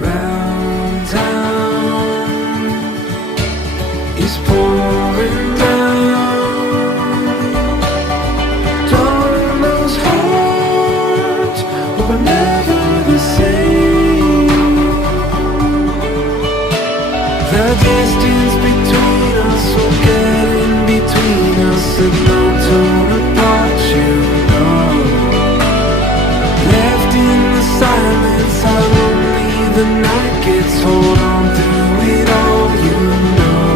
round town is pouring down. Dominoes hearts, but we're never the same. The distance between us will get in between us and not torn apart, you know. Left in the silence, how lonely the night gets. Hold on through it all, you know.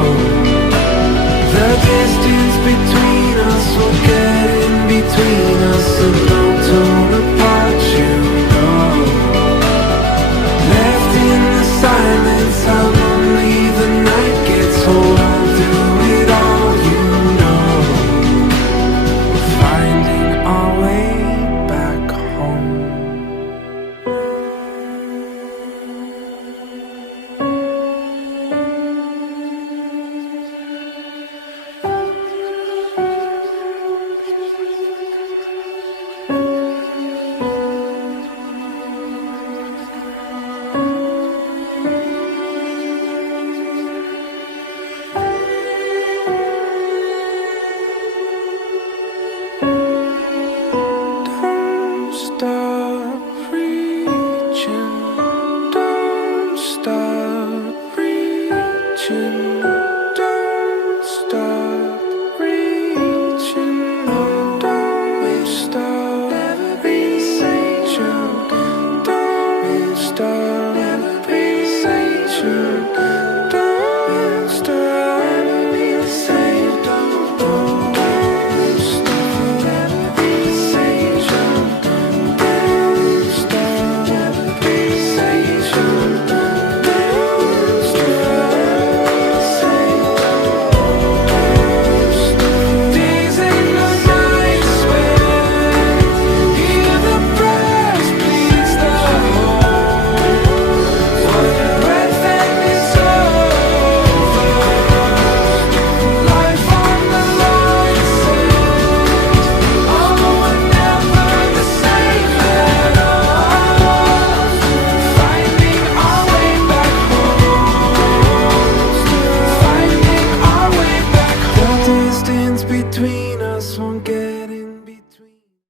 The distance between us will get in between us and not torn apart, you know. Left in the silence, how lonely the night gets. Hold on through it all, you know. We're finding our way back home. Don't stop reaching, don't stop reaching, don't stop reaching, no, don't stop reaching, don't stop.